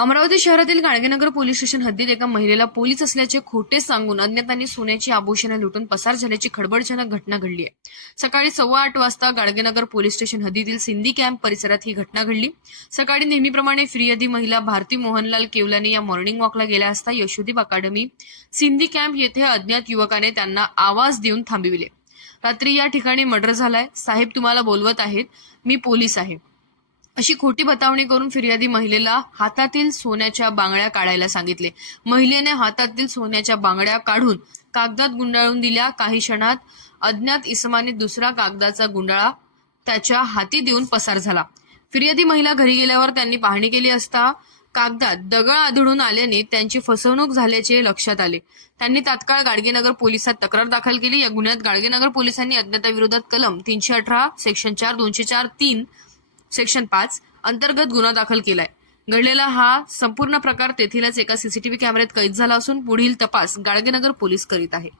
अमरावती शहरातील Gadgenagar police station हद्दीत एका महिलेला पोलीस असल्याचे खोटे सांगून अज्ञातांनी सोन्याची आभूषणे लुटून पसार झाल्याची खडबडजनक घटना घडली आहे. सकाळी सव्वा आठ वाजता गाडगेनगर पोलीस स्टेशन हद्दीतील सिंधी कॅम्प परिसरात ही घटना घडली. सकाळी नेहमीप्रमाणे फिर्यादी महिला भारती मोहनलाल केवलाने या मॉर्निंग वॉकला गेल्या असता यशोदीप अकादमी सिंधी कॅम्प येथे अज्ञात युवकाने त्यांना आवाज देऊन थांबविले. रात्री या ठिकाणी मर्डर झालाय. साहेब तुम्हाला बोलवत आहेत. मी पोलीस आहे. अशी खोटी बतावणी करून फिर्यादी महिलेला हातातील सोन्याच्या बांगड्या काढायला सांगितले. महिलेने हातातील सोन्याच्या बांगड्या काढून कागदात गुंडाळून दिल्या. काही क्षणात अज्ञात इसमाने दुसरा कागदाचा गुंडाळा त्याच्या हाती देऊन पसार झाला. फिर्यादी महिला घरी गेल्यावर त्यांनी पाहणी केली असता कागदात दगड आढळून आल्याने त्यांची फसवणूक झाल्याचे लक्षात आले. त्यांनी तात्काळ गाडगेनगर पोलिसात तक्रार दाखल केली. या गुन्ह्यात गाडगेनगर पोलिसांनी अज्ञाताविरोधात कलम तीनशे अठरा सेक्शन चार दोनशे चार तीन सेक्शन पाच अंतर्गत गुन्हा दाखल केलाय. घडलेला हा संपूर्ण प्रकार तेथीलच एका सीसीटीव्ही कॅमेऱ्यात कैद झाला असून पुढील तपास गाडगेनगर पोलीस करीत आहे.